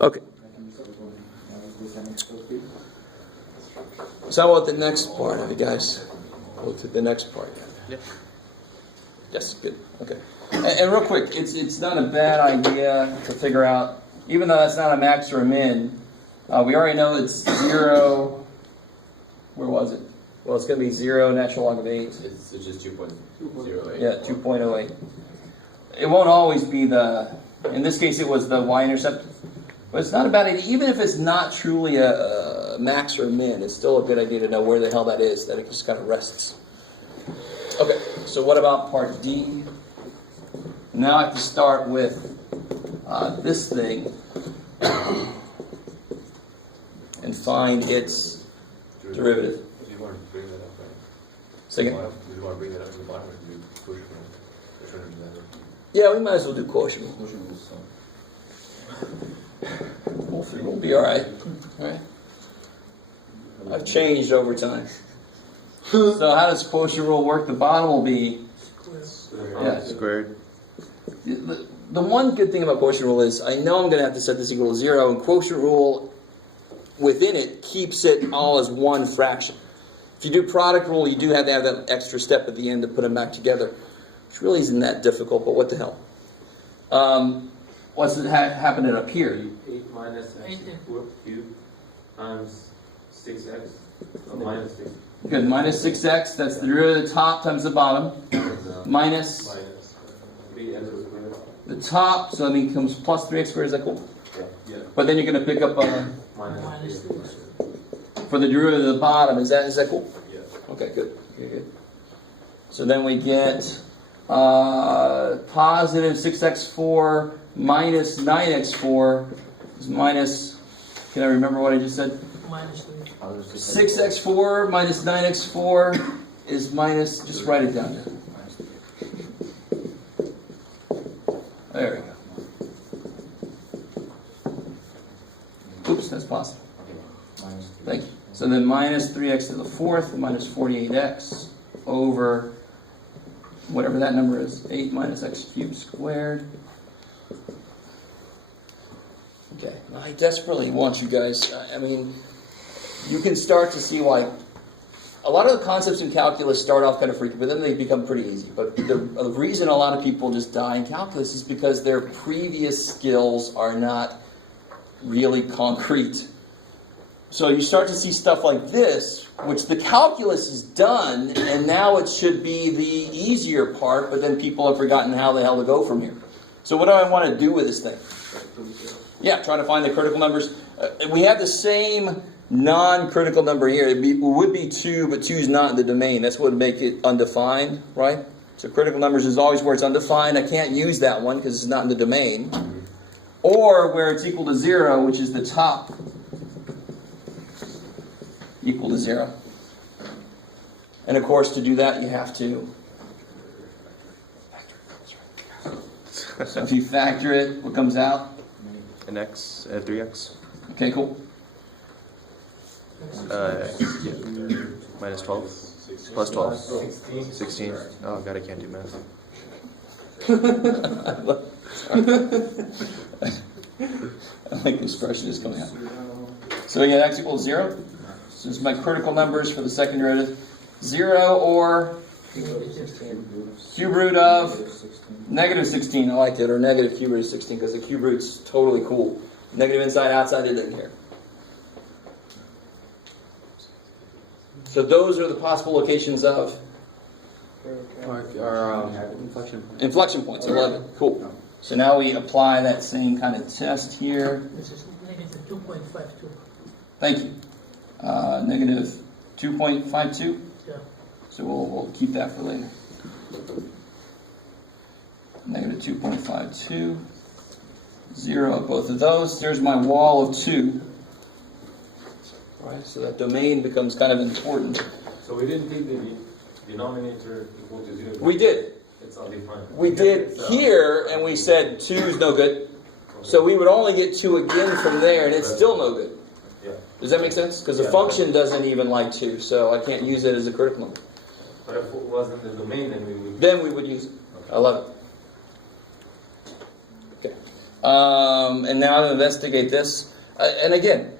Okay. So how about the next part of it, guys? Go to the next part. Yeah. Yes, good. Okay. And real quick, it's not a bad idea to figure out, even though that's not a max or a min, we already know it's 0. Where was it? Well, it's going to be 0 natural log of 8. It's just 2.08. Yeah, 2.08. It won't always be in this case it was the y-intercept. But it's not a bad idea. Even if it's not truly a max or a min, it's still a good idea to know where the hell that is, that it just kind of rests. Okay, so what about part D? Now I have to start with this thing and find its derivative. Do you want to bring that up, right? Second? Do you want to bring that up to the bottom or do you push it? Which one is better? Yeah, we might as well do quotient. We'll be alright. Alright. I've changed over time. So how does quotient rule work? The bottom will be Squared. The one good thing about quotient rule is I know I'm going to have to set this equal to 0, and quotient rule within it keeps it all as one fraction. If you do product rule, you do have to have that extra step at the end to put them back together, which really isn't that difficult, but what the hell. What's happening up here? 8 minus x cubed times 6x. So minus 6. Good, minus 6x, that's the derivative of the top times the bottom. Minus 3x squared. the top, so that becomes plus 3x squared, is that cool? Yeah. But then you're going to pick up Minus 3. for the derivative of the bottom, is that cool? Yeah. Okay, good. Okay, good. So then we get positive 6x4 minus 9x4 is minus, can I remember what I just said? Minus 3. 6x4 minus 9x4 is minus, just write it down. There we go. Oops, that's possible. Thank you. So then minus 3x to the 4th minus 48x over whatever that number is, 8 minus x cubed squared. Okay, I desperately want you guys, I mean, you can start to see why a lot of the concepts in calculus start off kind of freaky, but then they become pretty easy. But the reason a lot of people just die in calculus is because their previous skills are not really concrete. So you start to see stuff like this, which the calculus is done, and now it should be the easier part, but then people have forgotten how the hell to go from here. So what do I want to do with this thing? Yeah, try to find the critical numbers. We have the same non-critical number here. It would be 2, but 2 is not in the domain. That's what would make it undefined, right? So critical numbers is always where it's undefined. I can't use that one because it's not in the domain. Or where it's equal to 0, which is the top equal to 0. And of course, to do that, you have to factor it. So if you factor it, what comes out? An x, 3x. Okay, cool. Yeah. Minus 12. Plus 12. 16. Oh god, I can't do math. I think the expression is coming out. So we get x equals 0. So this is my critical numbers for the second derivative. 0 or cube root of negative 16. I liked it. Or negative cube root of 16 because the cube root's totally cool. Negative inside, outside, they didn't care. So those are the possible locations of inflection points. 11. Cool. So now we apply that same kind of test here. This is negative 2.52. Thank you. Negative 2.52. Yeah. So we'll keep that for later. Negative 2.52. 0 of both of those. There's my wall of 2. Right, so that domain becomes kind of important. So we didn't take the denominator equal to 0. We did. It's undefined. We did here, and we said 2 is no good. So we would only get 2 again from there, and it's still no good. Yeah. Does that make sense? Because the function doesn't even like 2, so I can't use it as a critical number. But if it wasn't the domain, then we would... Then we would use it. I love it. Okay. And now to investigate this. And again,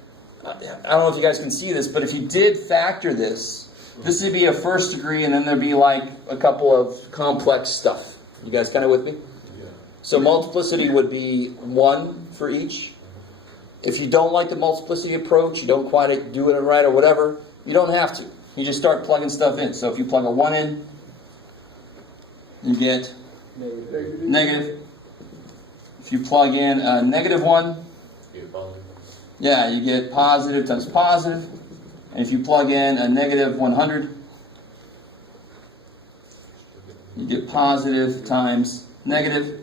I don't know if you guys can see this, but if you did factor this, this would be a first degree, and then there'd be like a couple of complex stuff. You guys kind of with me? Yeah. So multiplicity would be 1 for each. If you don't like the multiplicity approach, you don't quite do it right or whatever, you don't have to. You just start plugging stuff in. So if you plug a 1 in, you get negative. If you plug in a negative 1, yeah, you get positive times positive. And if you plug in a negative 100, you get positive times negative.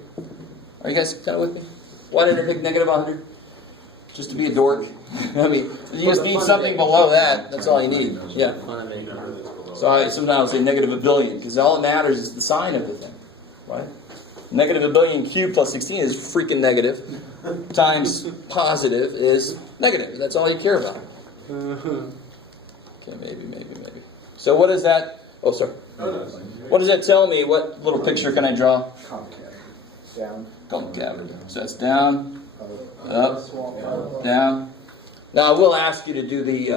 Are you guys kind of with me? Why did I pick negative 100? Just to be a dork? I mean, you just need something below that. That's all you need. Yeah. So I sometimes I'll say negative 1 billion, because all that matters is the sign of the thing. Right? Negative 1 billion cubed plus 16 is freaking negative. Times positive is negative. That's all you care about. Okay, maybe. So what is that? Oh, sorry. What does that tell me? What little picture can I draw? Down. Concave. So that's down, up, down. Now I will ask you to do the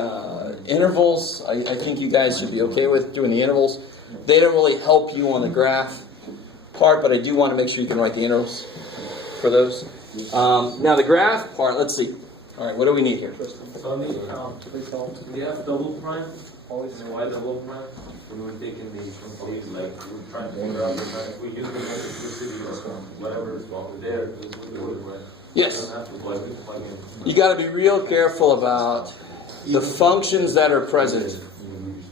intervals. I think you guys should be okay with doing the intervals. They don't really help you on the graph part, but I do want to make sure you can write the intervals for those. Now the graph part, let's see. All right, what do we need here? So on the F double prime, always Y double prime, when we're taking the complete, like we're trying to figure out if we use the multiplicity or whatever is there, we do it right. Yes. We don't have to plug in. You got to be real careful about the functions that are present.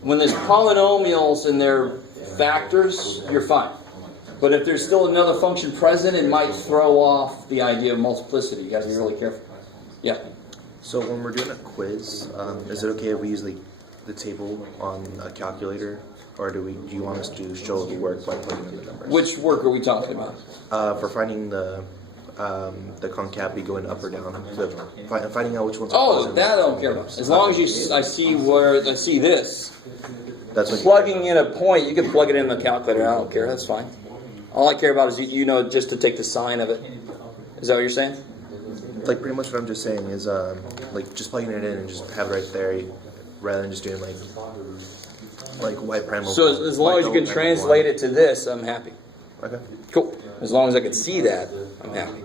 When there's polynomials and their factors, you're fine. But if there's still another function present, it might throw off the idea of multiplicity. You guys be really careful. Yeah. So when we're doing a quiz, is it okay if we use the table on a calculator, or do you want us to show the work by plugging in the numbers? Which work are we talking about? For finding the concavity going up or down, finding out which one's Oh, that I don't care about. As long as I see this. That's what Plugging in a point, you can plug it in the calculator. I don't care. That's fine. All I care about is you know just to take the sign of it. Is that what you're saying? Like pretty much what I'm just saying is like just plugging it in and just have it right there, rather than just doing like y prime. So as long as you can translate it to this, I'm happy. Okay. Cool. As long as I can see that, I'm happy.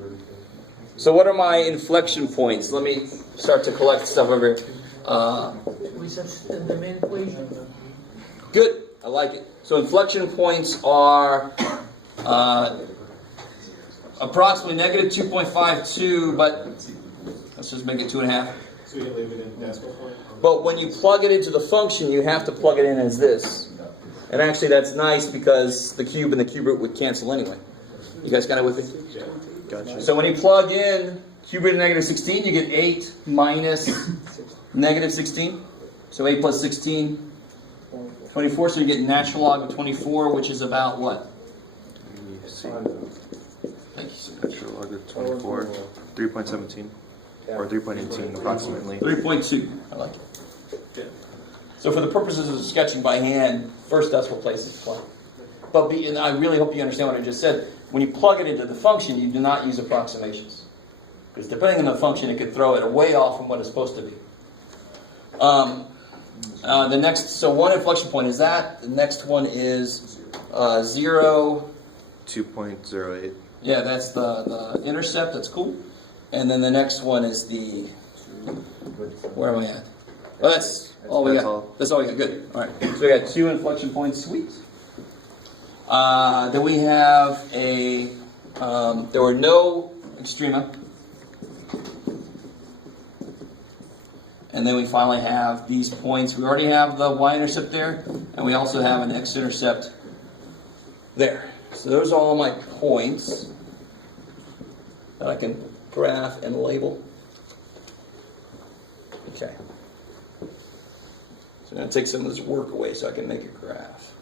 So what are my inflection points? Let me start to collect stuff over here. We said the main equation. Good. I like it. So inflection points are approximately negative 2.52, but let's just make it 2.5. So you leave it in decimal point? But when you plug it into the function, you have to plug it in as this. And actually that's nice because the cube and the cube root would cancel anyway. You guys kind of with me? Gotcha. So when you plug in cube root of negative 16, you get 8 minus negative 16. So 8 plus 16, 24. So you get natural log of 24, which is about what? Thank you so much. Natural log of 24, 3.17, or 3.18 approximately. 3.2. I like it. Good. So for the purposes of sketching by hand, first decimal place is plug. But and I really hope you understand what I just said. When you plug it into the function, you do not use approximations. Because depending on the function, it could throw it way off from what it's supposed to be. The next, so one inflection point is that. The next one is 0. 2.08. Yeah, that's the intercept. That's cool. And then the next one is the. Where am I at? Well, that's all we got. That's all we got. Good. All right. So we got 2 inflection points. Sweet. Then we have a. There were no extrema. And then we finally have these points. We already have the y-intercept there, and we also have an x-intercept there. So those are all my points that I can graph and label. Okay. So I'm going to take some of this work away so I can make a graph.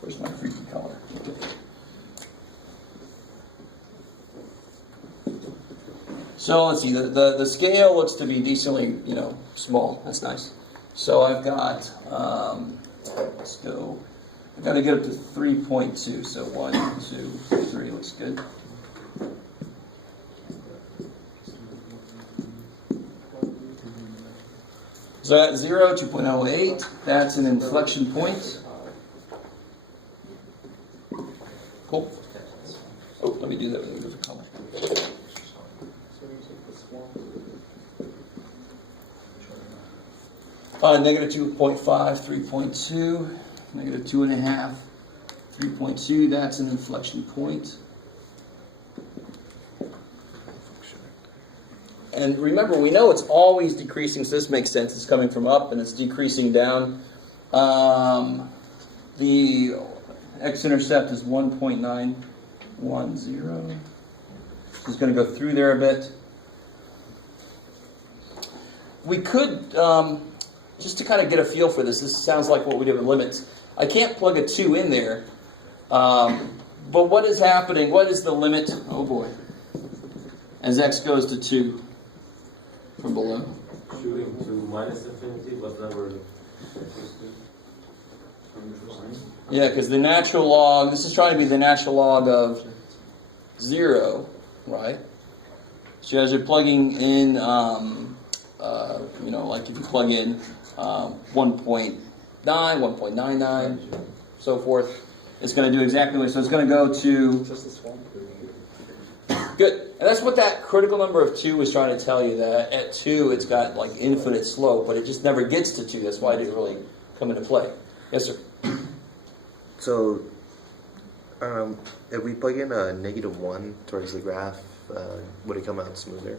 Where's my freaky color? Okay. So let's see, the scale looks to be decently, small. That's nice. So I've got, let's go, I gotta get up to 3.2, so 1, 2, 3 looks good. So at 0, 2.08, that's an inflection point. Cool. Oh, let me do that with a different color. Negative 2.5, 3.2, negative 2.5, 3.2, that's an inflection point. And remember, we know it's always decreasing, so this makes sense. It's coming from up and it's decreasing down. The x-intercept is 1.910. It's going to go through there a bit. We could, just to kind of get a feel for this sounds like what we did with limits. I can't plug a 2 in there, but what is happening? What is the limit? Oh boy. As x goes to 2 from below. Shooting to minus infinity, but never. Yeah, because the natural log, this is trying to be the natural log of 0, right? So as you're plugging in, like if you plug in 1.9, 1.99, so forth, it's going to do exactly what. So it's going to go to. Good. And that's what that critical number of 2 was trying to tell you, that at 2 it's got like infinite slope, but it just never gets to 2. That's why it didn't really come into play. Yes, sir? So, if we plug in a -1 towards the graph, would it come out smoother?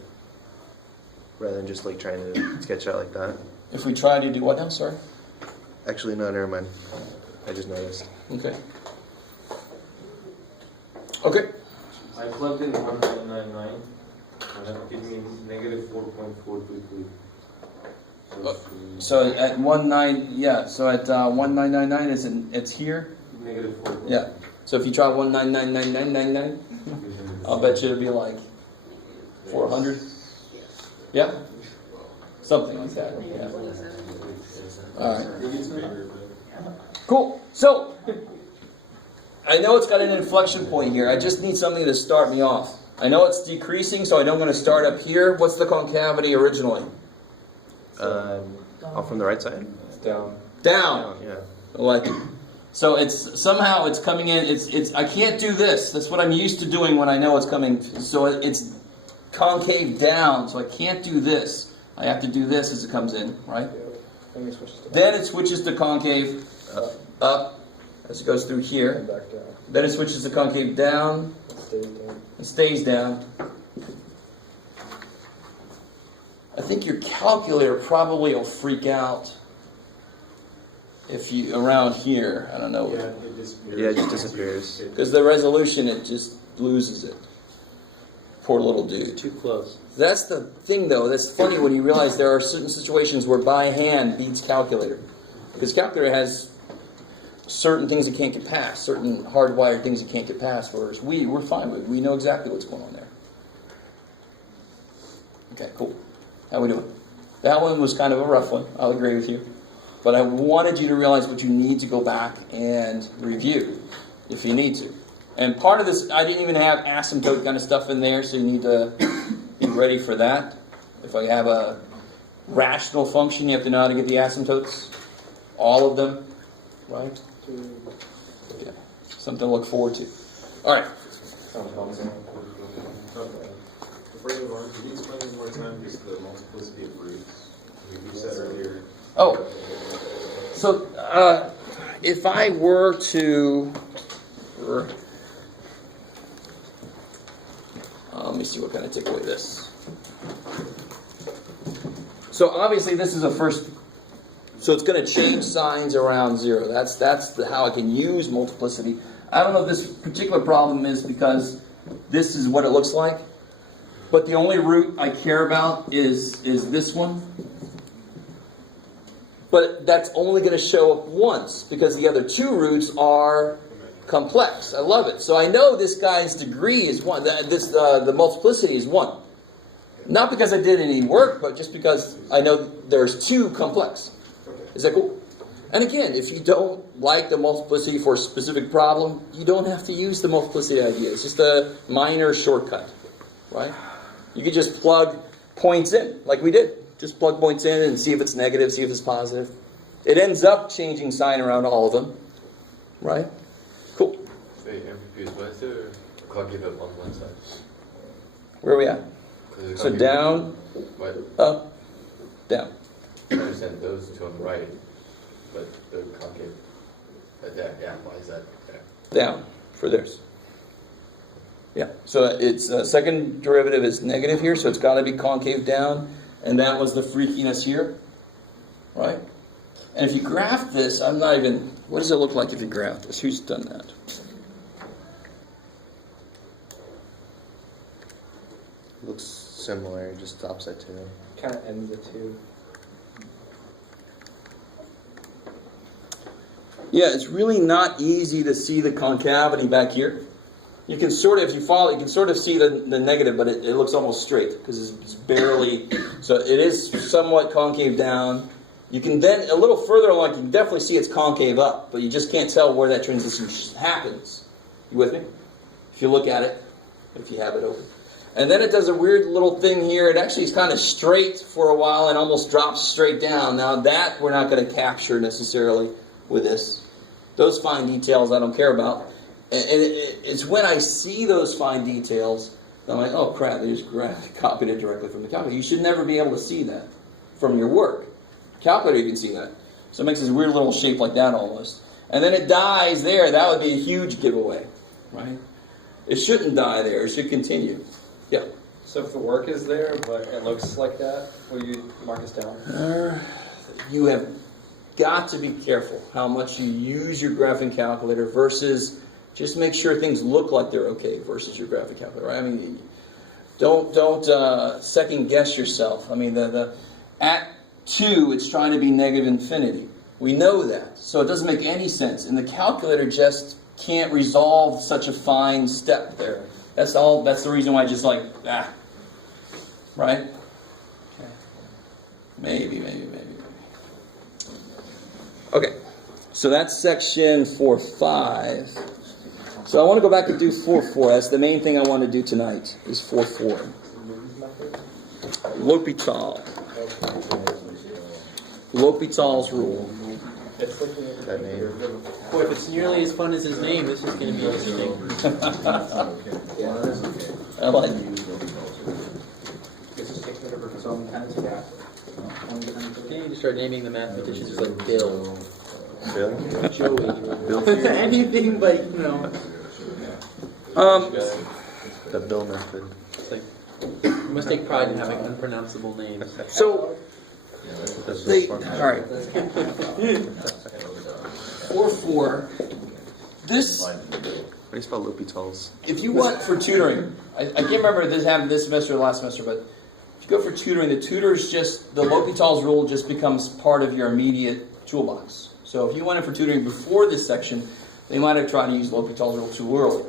Rather than just like trying to sketch it out like that? If we try to do what now, sorry? Actually, no, never mind. I just noticed. Okay. Okay. I plugged in 1999, and that gives me negative 4.422. So at 1999 it's here. Negative 4. Yeah. So if you try 1999999, I'll bet you it'll be like 400. Yeah. Something like that. Yeah. All right. Cool. So I know it's got an inflection point here. I just need something to start me off. I know it's decreasing, so I don't want to start up here. What's the concavity originally? Off from the right side? Down. Down. Yeah. I like it. So it's somehow it's coming in. It's I can't do this. That's what I'm used to doing when I know it's coming. So it's concave down. So I can't do this. I have to do this as it comes in, right? Then it switches to concave up as it goes through here. Back down. Then it switches to concave down. It stays down. I think your calculator probably will freak out if you around here. I don't know. Yeah, it disappears. Yeah, it just disappears. Because the resolution, it just loses it. Poor little dude. Too close. That's the thing, though. That's funny when you realize there are certain situations where by hand beats calculator. Because calculator has certain things it can't get past, certain hardwired things it can't get past, whereas we're fine with it. We know exactly what's going on there. Okay, cool. How we doing? That one was kind of a rough one. I'll agree with you. But I wanted you to realize what you need to go back and review if you need to. And part of this, I didn't even have asymptote kind of stuff in there, so you need to be ready for that. If I have a rational function, you have to know how to get the asymptotes. All of them. Right? Yeah. Something to look forward to. All right. Before you move on, can you explain one more time just the multiplicity of roots? You said earlier. Oh. So, if I were to... let me see what kind of take away this. So obviously this is a first... So it's going to change signs around 0. That's how I can use multiplicity. I don't know if this particular problem is because this is what it looks like. But the only root I care about is this one. But that's only going to show up once because the other 2 roots are complex. I love it. So I know this guy's degree is 1. The multiplicity is 1. Not because I did any work, but just because I know there's 2 complex. Is that cool? And again, if you don't like the multiplicity for a specific problem, you don't have to use the multiplicity idea. It's just a minor shortcut, right? You could just plug points in, like we did. Just plug points in and see if it's negative, see if it's positive. It ends up changing sign around all of them, right? Cool. Wait, I'm confused. Why is there a concave up on one side? Where are we at? 'Cause there's a So concave- down, What? up, down. I understand those two on the right, but the concave there. Yeah, why is that there? Down for theirs. Yeah, so it's second derivative is negative here, so it's got to be concave down, and that was the freakiness here, right? And if you graph this, I'm not even, what does it look like if you graph this? Who's done that? Looks similar, just opposite to them. Kind of ends the two. Yeah, it's really not easy to see the concavity back here. You can sort of, if you follow, you can sort of see the negative, but it looks almost straight because it's barely, so it is somewhat concave down. You can then, a little further along, you can definitely see it's concave up, but you just can't tell where that transition happens. You with me? If you look at it, if you have it open. And then it does a weird little thing here. It actually is kind of straight for a while and almost drops straight down. Now that we're not going to capture necessarily with this. Those fine details I don't care about. And it's when I see those fine details that I'm like, oh crap, they just copied it directly from the calculator. You should never be able to see that from your work. Calculator, you can see that. So it makes this weird little shape like that almost. And then it dies there. That would be a huge giveaway, right? It shouldn't die there. It should continue. Yeah. So if the work is there, but it looks like that, will you mark us down? You have got to be careful how much you use your graphing calculator versus just make sure things look like they're okay versus your graphing calculator. Right? I mean, don't second guess yourself. I mean, at 2, it's trying to be negative infinity. We know that, so it doesn't make any sense, and the calculator just can't resolve such a fine step there. That's all. That's the reason why I just like right. Okay. Maybe. Okay, so that's section 4.5. So I want to go back and do 4.4. That's the main thing I want to do tonight, is 4.4. L'Hôpital's rule. That name. Boy, if it's nearly as fun as his name, this is going to be interesting. I like it. Okay, you start naming the mathematicians like Bill. Bill? Joey. Bill? Anything but, you know. The Bill method. It's like, you must take pride in having unpronounceable names. So, all right. 4.4. This, How do you spell L'Hôpital's? if you want for tutoring, I can't remember if this happened this semester or last semester, but if you go for tutoring, the tutor's just, the L'Hôpital's rule just becomes part of your immediate toolbox. So if you went in for tutoring before this section, they might have tried to use L'Hôpital's rule too early.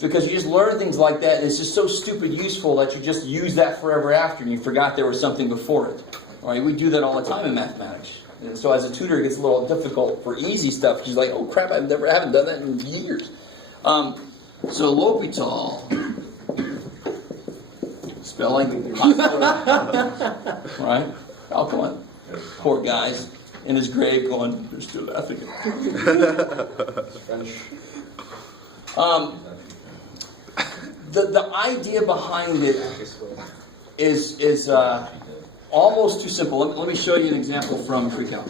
Because you just learn things like that, and it's just so stupid useful that you just use that forever after, and you forgot there was something before it. Right? We do that all the time in mathematics. And so as a tutor, it gets a little difficult for easy stuff. She's like, oh crap, I haven't done that in years. So L'Hôpital, spelling, right? Oh, come on. Poor guys in his grave going, they're still laughing the idea behind it is almost too simple. Let me show you an example from pre-calc.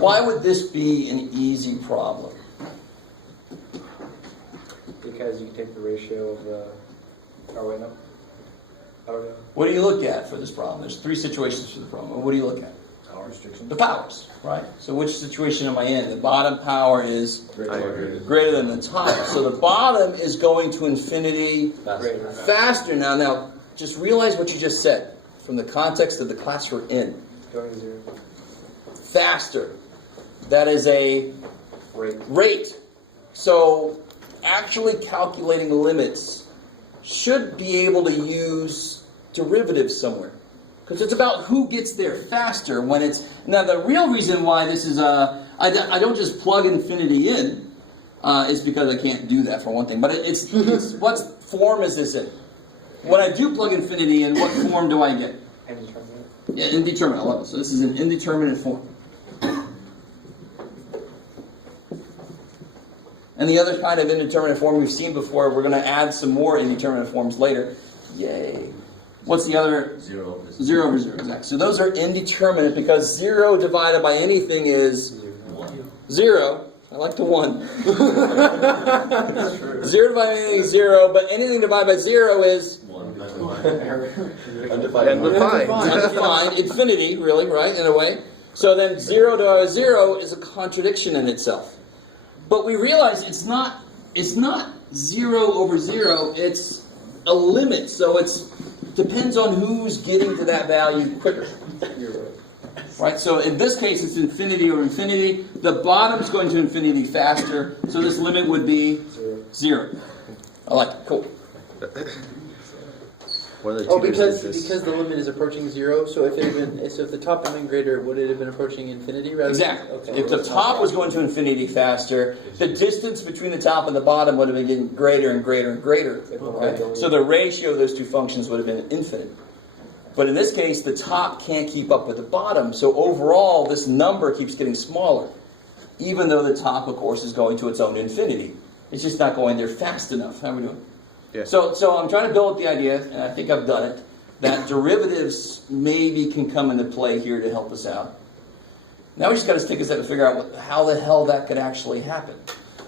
Why would this be an easy problem? Because you take the ratio of the... Oh, wait, no. Oh, What do you look at for this problem? There's 3 situations for the problem. What do you look at? Power restriction. The powers, right? So which situation am I in? The bottom power is greater than the top. So the bottom is going to infinity faster. Now, just realize what you just said from the context of the class we're in. Going to 0. Faster. That is a Rate. rate. So actually calculating limits should be able to use derivatives somewhere. Because it's about who gets there faster when it's... Now, the real reason why this is... I don't just plug infinity in, is because I can't do that for one thing. But it's what form is this in? When I do plug infinity in, what form do I get? Indeterminate. Yeah, indeterminate. I love it. So this is an indeterminate form. And the other kind of indeterminate form we've seen before, we're going to add some more indeterminate forms later. Yay. What's the other? 0 over 0. 0 over 0, exactly. So those are indeterminate because 0 divided by anything is 0. I like the 1. 0 divided by anything is 0, but anything divided by 0 is 1. Undefined. undefined. Infinity, really, right, in a way. So then 0 divided by 0 is a contradiction in itself. But we realize it's not 0 over 0, it's a limit. So it depends on who's getting to that value quicker. Right? So in this case, it's infinity over infinity. The bottom's going to infinity faster, so this limit would be 0. I like it. Cool. What are the Oh, two because differences? the limit is approaching 0. So if the top had been greater, would it have been approaching infinity rather? Exactly. Okay. If the top was going to infinity faster, the distance between the top and the bottom would have been getting greater and greater and greater. Right? So the ratio of those two functions would have been infinite. But in this case, the top can't keep up with the bottom. So overall, this number keeps getting smaller. Even though the top, of course, is going to its own infinity. It's just not going there fast enough. How are we doing? Yeah. So I'm trying to build up the idea, and I think I've done it, that derivatives maybe can come into play here to help us out. Now we just got to take a step to figure out how the hell that could actually happen.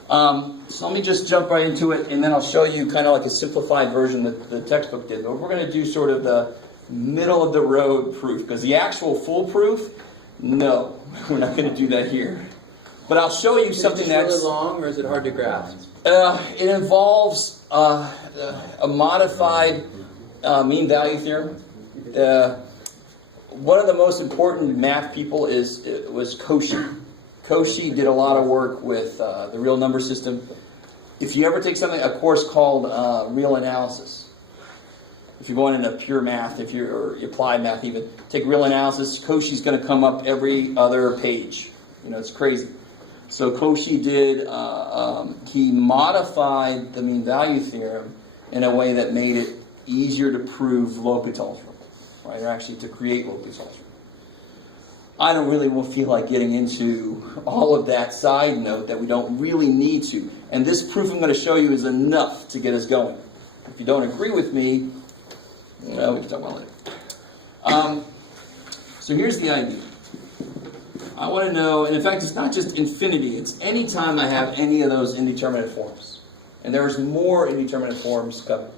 So let me just jump right into it, and then I'll show you kind of like a simplified version that the textbook did. But we're going to do sort of the middle of the road proof, because the actual full proof, no, we're not going to do that here. But I'll show you something that's really long, or is it hard to grasp? It involves a modified mean value theorem. One of the most important math people was Cauchy. Cauchy did a lot of work with the real number system. If you ever take a course called real analysis, if you're going into pure math, or applied math even, take real analysis, Cauchy's going to come up every other page. It's crazy. So Cauchy did, he modified the mean value theorem in a way that made it easier to prove L'Hopital's rule, right? Or actually to create L'Hopital's rule. I don't really feel like getting into all of that side note that we don't really need to. And this proof I'm going to show you is enough to get us going. If you don't agree with me, well, we can talk about it later. So here's the idea. I want to know, and in fact, it's not just infinity. It's any time I have any of those indeterminate forms. And there's more indeterminate forms coming.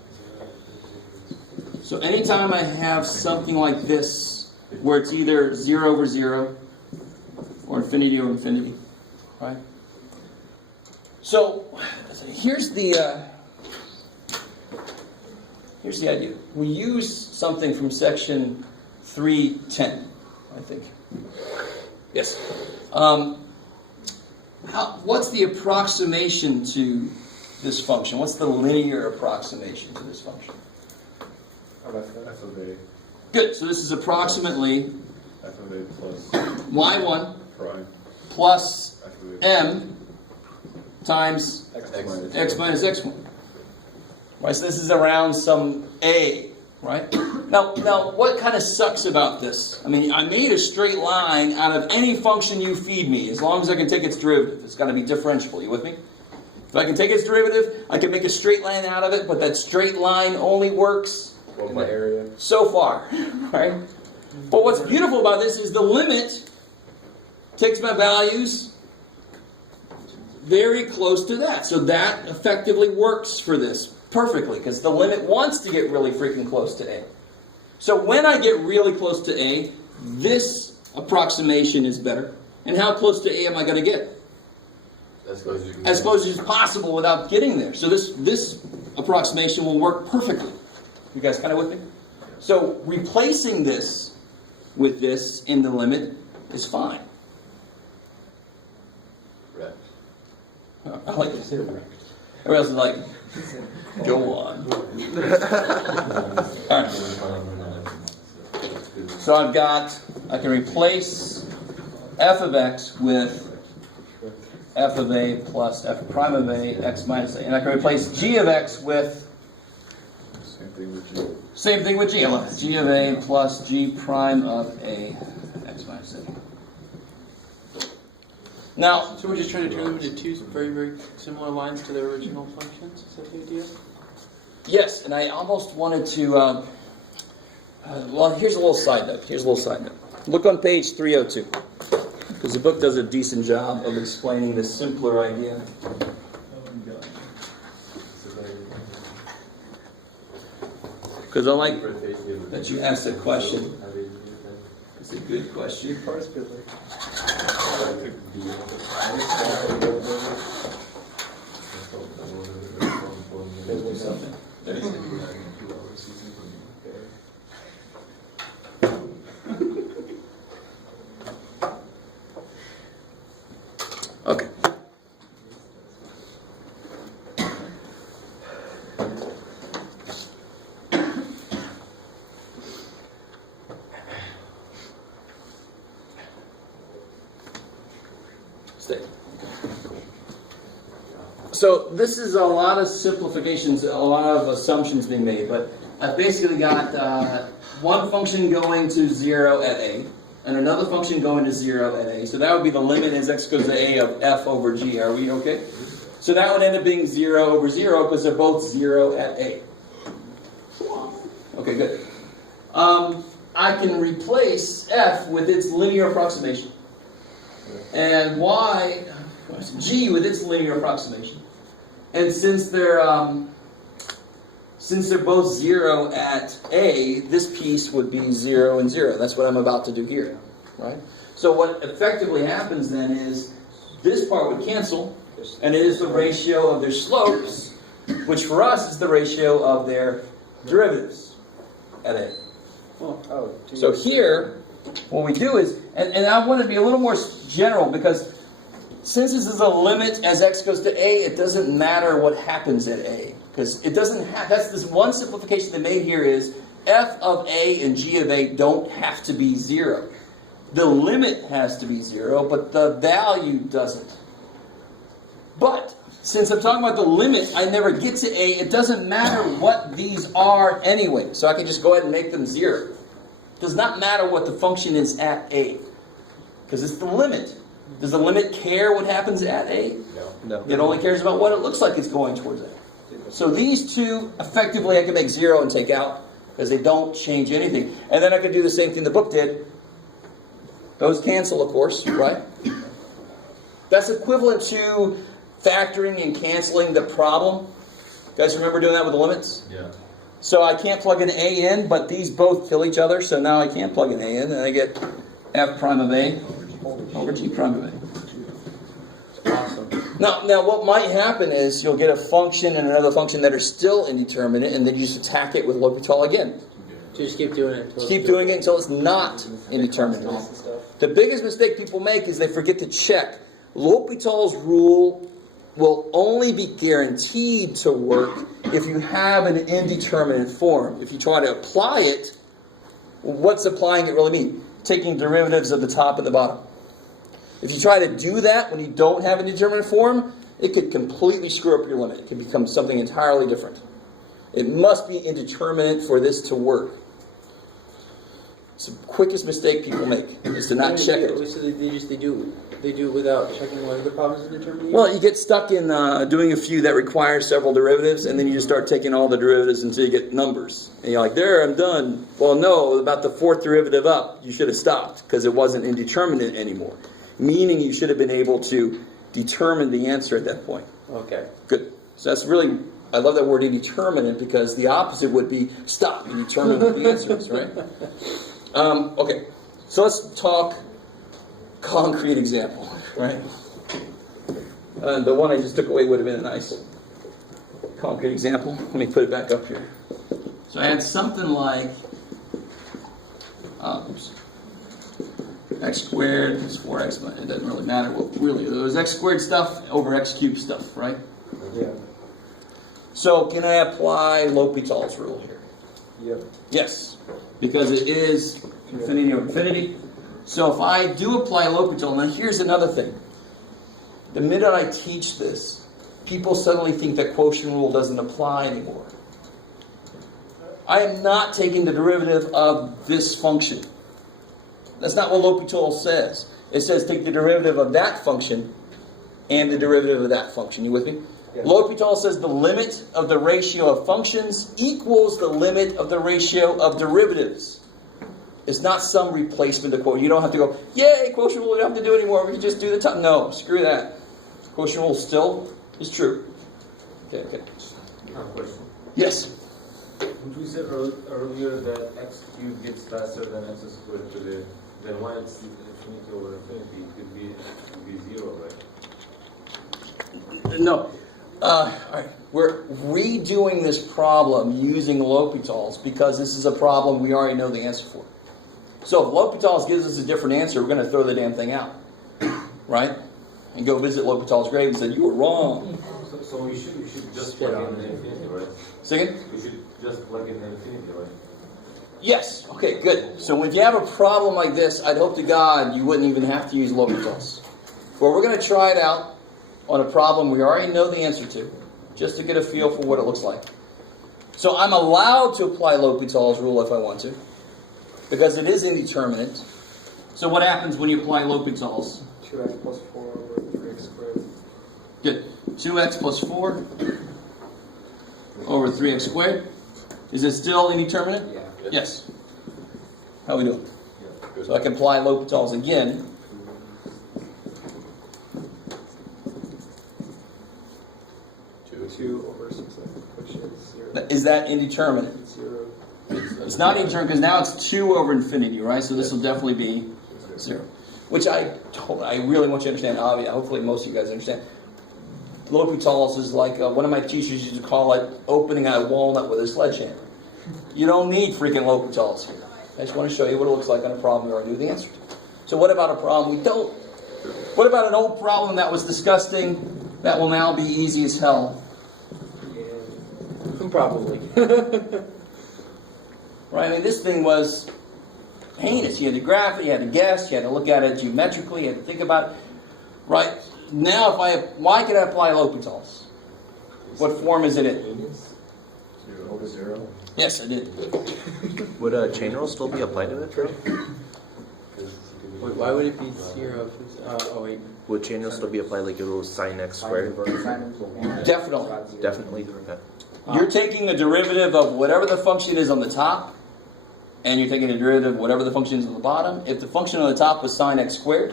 So anytime I have something like this, where it's either 0 over 0 or infinity over infinity, right? So here's the idea. We use something from section 310, I think. Yes. What's the approximation to this function? What's the linear approximation to this function? FOV. Good. So this is approximately FOV plus y1 prime. plus FOV. m times x minus x1. Right. So this is around some a. Right? Now, what kind of sucks about this? I mean, I made a straight line out of any function you feed me, as long as I can take its derivative. It's got to be differentiable. You with me? If I can take its derivative, I can make a straight line out of it, but that straight line only works In the area. so far. Right? But what's beautiful about this is the limit takes my values very close to that. So that effectively works for this perfectly, because the limit wants to get really freaking close to A. So when I get really close to A, this approximation is better. And how close to A am I going to get? As close as you can. As close as possible without getting there. So this approximation will work perfectly. You guys kind of with me? So replacing this with this in the limit is fine. Correct. I like this. Everybody else is like, go on. All right. So I can replace f of x with f of a plus f prime of a, x minus a. And I can replace g of x with, same thing with g. I love it. G of a plus g prime of a, x minus a. Now, So we're just trying to turn them into two very, very similar lines to their original functions? Is that the idea? yes, and I almost wanted to, well, here's a little side note. Look on page 302, because the book does a decent job of explaining this simpler idea. Because I like that you asked that question. It's a good question. Okay. Stay. So this is a lot of simplifications, a lot of assumptions being made, but I've basically got one function going to 0 at a, and another function going to 0 at a. So that would be the limit as x goes to a of f over g. Are we okay? So that would end up being 0 over 0 because they're both 0 at a. Okay, good. I can replace f with its linear approximation, and g with its linear approximation. And since they're both 0 at a, this piece would be 0 and 0. That's what I'm about to do here, right? So what effectively happens then is this part would cancel, and it is the ratio of their slopes, which for us is the ratio of their derivatives at a. So here, what we do is, and I want to be a little more general, because since this is a limit as x goes to a, it doesn't matter what happens at a. Because it doesn't have, that's this one simplification they made here is f of a and g of a don't have to be 0. The limit has to be 0, but the value doesn't. But since I'm talking about the limit, I never get to a, it doesn't matter what these are anyway. So I can just go ahead and make them 0. It does not matter what the function is at a, because it's the limit. Does the limit care what happens at a? No. It only cares about what it looks like it's going towards a. So these two, effectively, I can make 0 and take out, because they don't change anything. And then I can do the same thing the book did. Those cancel, of course, right? That's equivalent to factoring and canceling the problem. You guys remember doing that with the limits? Yeah. So I can't plug an a in, but these both kill each other, so now I can't plug an a in, and I get f prime of a over g prime of a. Awesome. Now, what might happen is you'll get a function and another function that are still indeterminate, and then you just attack it with L'Hopital again. Just keep doing it. Just keep doing it until it's not indeterminate. The biggest mistake people make is they forget to check. L'Hopital's rule will only be guaranteed to work if you have an indeterminate form. If you try to apply it, what's applying it really mean? Taking derivatives of the top and the bottom. If you try to do that when you don't have an indeterminate form, it could completely screw up your limit. It could become something entirely different. It must be indeterminate for this to work. It's the quickest mistake people make, is to not check it. So they do it without checking whether the problem is indeterminate? Well, you get stuck in doing a few that require several derivatives, and then you just start taking all the derivatives until you get numbers. And you're like, there, I'm done. Well, no, about the fourth derivative up, you should have stopped, because it wasn't indeterminate anymore. Meaning you should have been able to determine the answer at that point. Okay. Good. So that's really, I love that word indeterminate, because the opposite would be stop and determine what the answer is, right? Okay, so let's talk concrete example, right? The one I just took away would have been a nice concrete example. Let me put it back up here. So I had something like, x squared is 4x, but it doesn't really matter what really. It was x squared stuff over x cubed stuff, right? Yeah. So can I apply L'Hopital's rule here? Yep. Yes, because it is infinity over infinity. So if I do apply L'Hopital, now here's another thing. The minute I teach this, people suddenly think that quotient rule doesn't apply anymore. I am not taking the derivative of this function. That's not what L'Hopital says. It says take the derivative of that function and the derivative of that function. You with me? Yeah. L'Hopital says the limit of the ratio of functions equals the limit of the ratio of derivatives. It's not some replacement of quotient. You don't have to go, yay, quotient rule, we don't have to do it anymore. We can just do the top. No, screw that. Quotient rule still is true. Okay. I have a question. Yes. Would we said earlier that x cubed gets faster than x squared today? Then why it's infinity over infinity? It could be 0, right? No. All right. We're redoing this problem using L'Hopital's because this is a problem we already know the answer for. So if L'Hopital's gives us a different answer, we're going to throw the damn thing out. Right? And go visit L'Hopital's grave and say, you were wrong. So we should just plug in the infinity, right? Second? We should just plug in the infinity, right? Yes. Okay, good. So if you have a problem like this, I'd hope to God you wouldn't even have to use L'Hopital's. Well, we're going to try it out on a problem we already know the answer to, just to get a feel for what it looks like. So I'm allowed to apply L'Hopital's rule if I want to, because it is indeterminate. So what happens when you apply L'Hopital's? 2x plus 4 over 3x squared. Good. 2x plus 4 over 3x squared. Is it still indeterminate? Yeah. Yes. How are we doing? So I can apply L'Hopital's again. 2 over 6, which is 0. Is that indeterminate? 0. It's not indeterminate because now it's 2 over infinity, right? So this will definitely be 0. Which I really want you to understand. Obviously, hopefully most of you guys understand. L'Hopital's is like one of my teachers used to call it opening a walnut with a sledgehammer. You don't need freaking L'Hopital's here. I just want to show you what it looks like on a problem we already knew the answer to. So what about a problem we don't? What about an old problem that was disgusting that will now be easy as hell? Probably. Right? I mean, this thing was heinous. You had to graph it, you had to guess, you had to look at it geometrically, you had to think about it. Right? Now, why can I apply L'Hopital's? What form is it in? 0. Yes, I did. Would a chain rule still be applied to it? Wait, why would it be 0? Oh, wait. Would chain rule still be applied like it was sin x squared? Definitely. Definitely. Okay. You're taking the derivative of whatever the function is on the top, and you're taking the derivative of whatever the function is on the bottom. If the function on the top was sin x squared,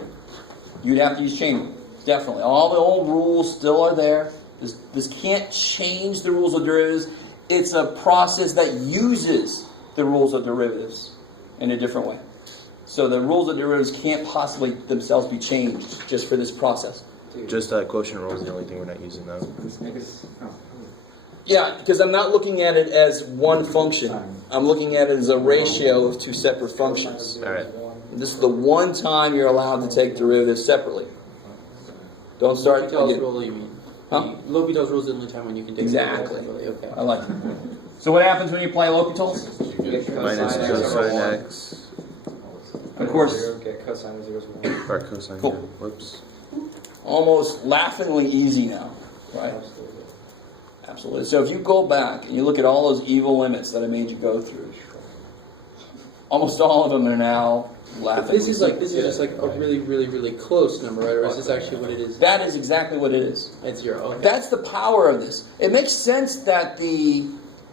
you'd have to use chain rule. Definitely. All the old rules still are there. This can't change the rules of derivatives. It's a process that uses the rules of derivatives in a different way. So the rules of derivatives can't possibly themselves be changed just for this process. Just quotient rule is the only thing we're not using now. Yeah, because I'm not looking at it as one function. I'm looking at it as a ratio of two separate functions. All right. This is the one time you're allowed to take derivatives separately. Don't start L'Hopital's again. rule, you mean? Huh? L'Hopital's rule is the only time when you can take Exactly. separately. Okay. I like it. So what happens when you apply L'Hopital's? Minus cosine x Of course, Get cosine of 0 is 1. or cosine. Cool. Yeah. Whoops. almost laughingly easy now, right? Absolutely. Absolutely. So if you go back and you look at all those evil limits that I made you go through, almost all of them are now laughing. This is just like a really, really, really close number, right? Or is this actually what it is? That is exactly what it is. It's 0. Okay. That's the power of this. It makes sense that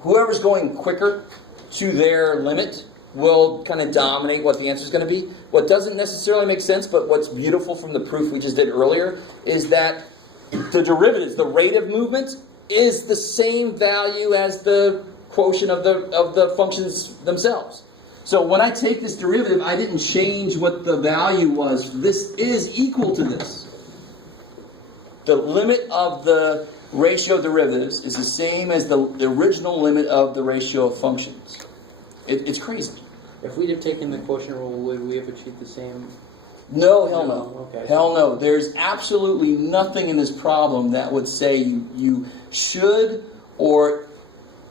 whoever's going quicker to their limit will kind of dominate what the answer is going to be. What doesn't necessarily make sense, but what's beautiful from the proof we just did earlier, is that the derivatives, the rate of movement, is the same value as the quotient of the functions themselves. So when I take this derivative, I didn't change what the value was. This is equal to this. The limit of the ratio of derivatives is the same as the original limit of the ratio of functions. It's crazy. If we'd have taken the quotient rule, would we have achieved the same? No, hell no. Okay. Hell no. There's absolutely nothing in this problem that would say you should or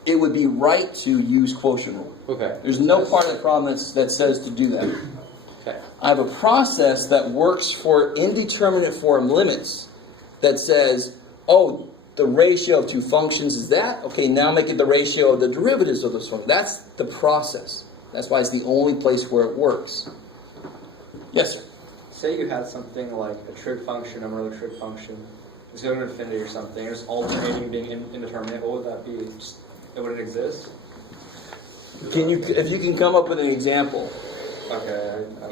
it would be right to use quotient rule. Okay. There's no part of the problem that says to do that. Okay. I have a process that works for indeterminate form limits that says, oh, the ratio of two functions is that. Okay, now make it the ratio of the derivatives of those functions. That's the process. That's why it's the only place where it works. Yes, sir. Say you had something like a trig function, a row trig function, it's going to infinity or something, it's alternating being indeterminate. What would that be? Just, would it exist? If you can come up with an example. Okay, I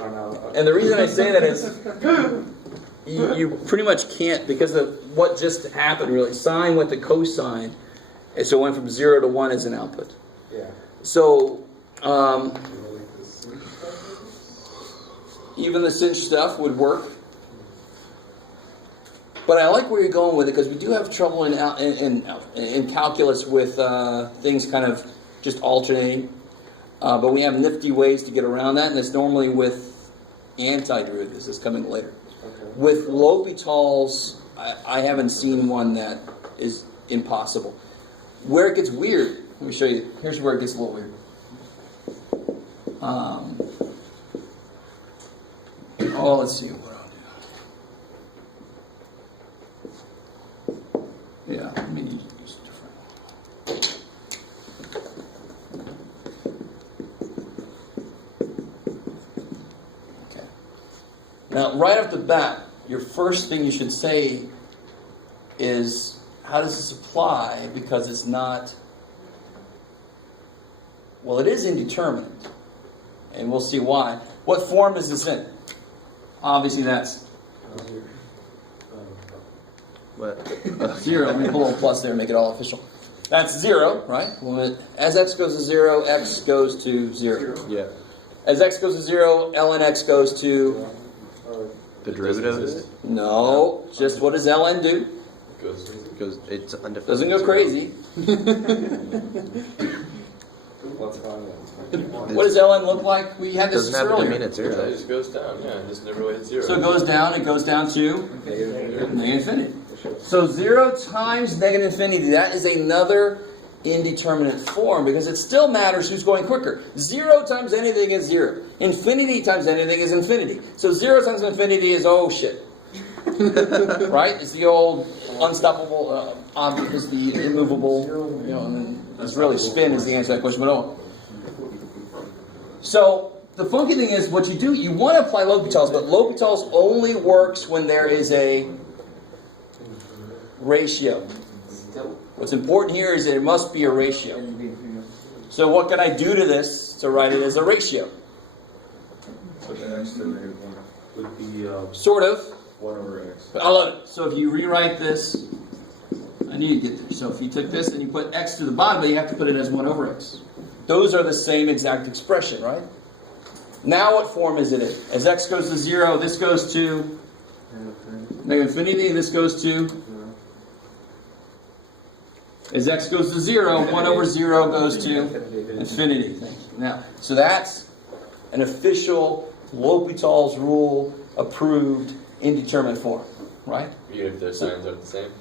don't know. And the reason I say that is you pretty much can't, because of what just happened really. Sine went to cosine, and so it went from 0 to 1 as an output. Yeah. So even the cinch stuff would work. But I like where you're going with it, because we do have trouble in calculus with things kind of just alternating. But we have nifty ways to get around that, and it's normally with antiderivatives. It's coming later. Okay. With L'Hopital's, I haven't seen one that is impossible. Where it gets weird, let me show you. Here's where it gets a little weird. Let's see what I'll do. Yeah, let me use different. Okay. Now, right off the bat, your first thing you should say is, how does this apply? Because it's not, well, it is indeterminate. And we'll see why. What form is this in? Obviously, that's What? 0. Let me put a little plus there and make it all official. That's 0, right? Well, as x goes to 0, x goes to 0. Yeah. As x goes to 0, ln x goes to... The derivative? No. Just what does ln do? Because it's undefined. Doesn't go crazy. What's fine? What does ln look like? We had this Doesn't have a domain earlier. at 0. It just goes down, yeah, it just never really hits 0. So it goes down to negative infinity. So 0 times negative infinity, that is another indeterminate form, because it still matters who's going quicker. 0 times anything is 0. Infinity times anything is infinity. So 0 times infinity is, oh shit. Right? It's the old unstoppable object, is the immovable, you know, and then it's really spin is the answer to that question, but oh. So the funky thing is, what you do, you want to apply L'Hopital's, but L'Hopital's only works when there is a ratio. What's important here is that there must be a ratio. So what can I do to this to write it as a ratio? So the x to negative 1 would be Sort of. 1 over x. But I love it. So if you rewrite this, I need to get there. So if you took this and you put x to the bottom, but you have to put it as 1 over x. Those are the same exact expression, right? Now what form is it in? As x goes to 0, this goes to negative infinity, this goes to... As x goes to 0, 1 over 0 goes to infinity. Thank you. Now, so that's an official L'Hopital's rule approved indeterminate form, right? Even if their signs aren't the same?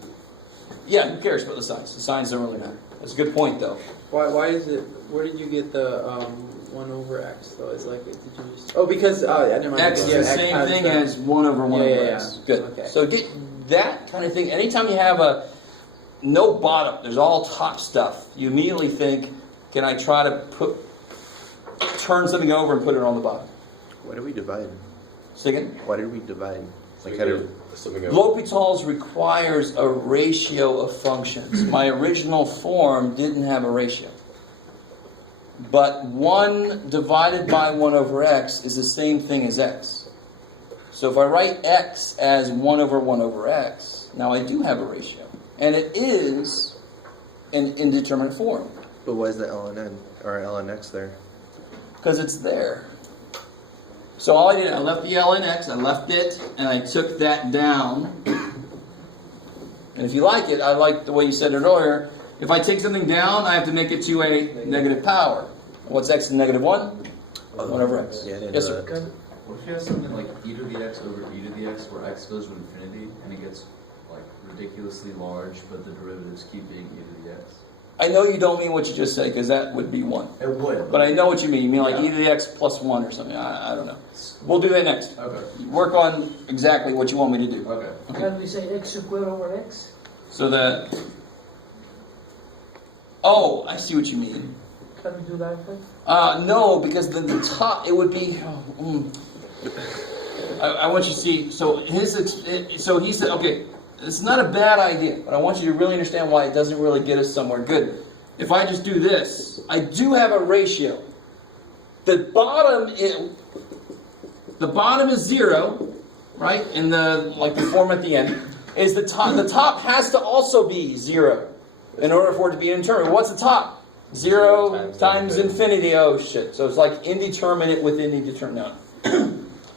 Yeah, who cares about the signs? The signs don't really matter. That's a good point, though. Why is it? Where did you get the 1 over x though? It's like, did you just? Oh, because never mind. X is the same thing as 1 over 1 over x. Good. Okay. So get that kind of thing. Anytime you have a no bottom, there's all top stuff, you immediately think, can I try to turn something over and put it on the bottom? Why do we divide? Say again? Why did we divide? So Like we how get do something else. L'Hopital's requires a ratio of functions. My original form didn't have a ratio. But 1 divided by 1 over x is the same thing as x. So if I write x as 1 over x, now I do have a ratio. And it is an indeterminate form. But why is the ln or ln x there? Because it's there. So all I did, I left the ln x, I left it, and I took that down. And if you like it, I like the way you said it earlier, if I take something down, I have to make it to a negative power. What's x to negative 1? 1 over x. Yeah, I didn't Yes, know sir. that. What if you have something like e to the x over e to the x, where x goes to infinity, and it gets like ridiculously large, but the derivatives keep being e to the x? I know you don't mean what you just said, because that would be 1. It would. But I know what you mean. You mean like Yeah. e to the x plus 1 or something. I don't know. We'll do that next. Okay. Work on exactly what you want me to do. Okay. Can we say x squared over x? So that... Oh, I see what you mean. Can we do that, please? No, because the top, it would be... I want you to see, so so he said, okay, it's not a bad idea, but I want you to really understand why it doesn't really get us somewhere good. If I just do this, I do have a ratio. The bottom is 0, right? And the form at the end is the top. The top has to also be 0 in order for it to be indeterminate. What's the top? 0 times infinity. Oh shit! So it's like indeterminate within indeterminate.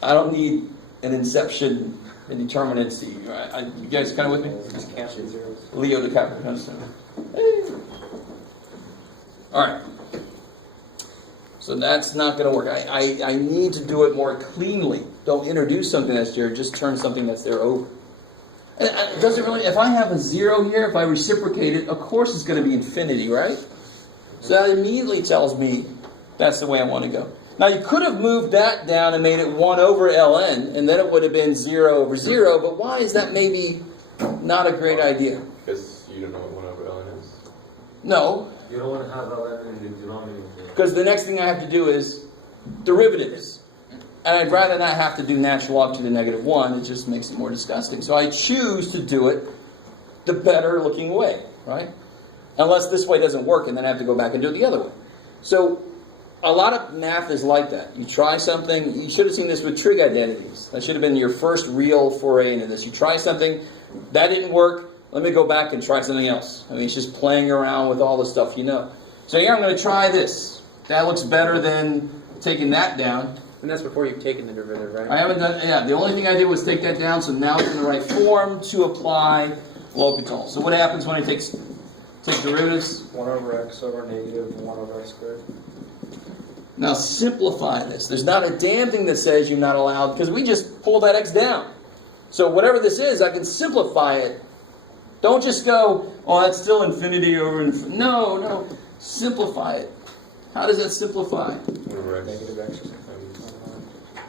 I don't need an inception indeterminacy. You guys kind of with me? Just can't be zeros. Leo DiCaprio. All right. So that's not going to work. I need to do it more cleanly. Don't introduce something that's there. Just turn something that's there over. And it doesn't really. If I have a 0 here, if I reciprocate it, of course it's going to be infinity, right? So that immediately tells me that's the way I want to go. Now you could have moved that down and made it 1 over ln, and then it would have been 0 over 0. But why is that maybe not a great idea? Because you don't know what 1 over ln is. No, You don't want to have ln in the denominator. because the next thing I have to do is derivatives. And I'd rather not have to do natural log to the negative 1. It just makes it more disgusting. So I choose to do it the better looking way, right? Unless this way doesn't work, and then I have to go back and do it the other way. So a lot of math is like that. You try something. You should have seen this with trig identities. That should have been your first real foray into this. You try something. That didn't work. Let me go back and try something else. I mean, it's just playing around with all the stuff you know. So here I'm going to try this. That looks better than taking that down. And that's before you've taken the derivative, right? I haven't done, yeah, the only thing I did was take that down, so now it's in the right form to apply L'Hopital. So what happens when I take derivatives? 1 over x over negative 1 over x squared. Now simplify this. There's not a damn thing that says you're not allowed, because we just pulled that x down. So whatever this is, I can simplify it. Don't just go, oh, that's still infinity over infinity. No. Simplify it. How does that simplify? 1 over x. Negative x or something.